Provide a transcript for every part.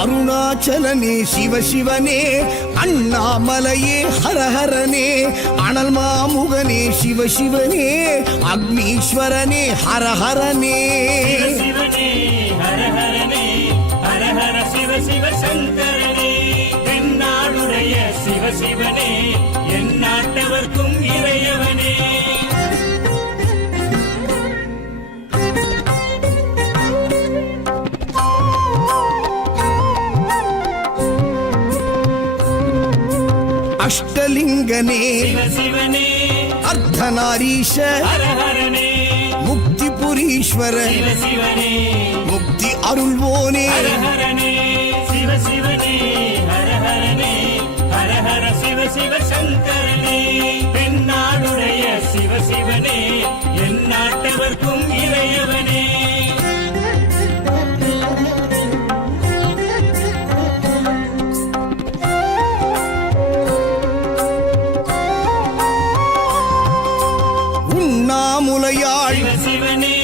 அருணாச்சலனே சிவசிவனே, அண்ணாமலையே ஹரஹரனே, அனல் மாமுகனே சிவசிவனே, அக்னீஸ்வரனே ஹரஹரனே. சிவசிவனே ஹரஹரனே, ஹரஹர சிவ சிவ சங்கரனே, தென்னாடுடைய சிவசிவனே, என் நாட்டவர்க்கும் இறையவனே. அஷ்டலிங்கனே சிவசிவனே, அர்த்தநாரீஷ ஹரஹரனே, முக்திபுரீஸ்வர சிவசிவனே, முக்தி அருள்வோனே. ஹரஹரனே சிவசிவனே, ஹரஹரனே, ஹரஹர சிவ சிவ சங்கரனே, தென்னாடுடைய சிவசிவனே, என் நாட்டவர்க்கும் இறையவனே. உண்ணாமுலையாள் சிவசிவனே,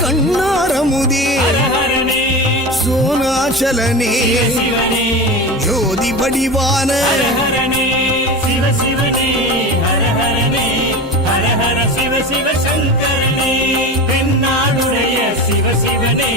கண்ணாரமுதே ஹரஹரனே, சோனாச்சலனே சிவசிவனே, ஜோதி வடிவான ஹரஹரனே சிவசிவனே, ஹரஹரனே, ஹரஹர சிவ சிவ சங்கரனே, தென்னாடுடைய சிவசிவனே,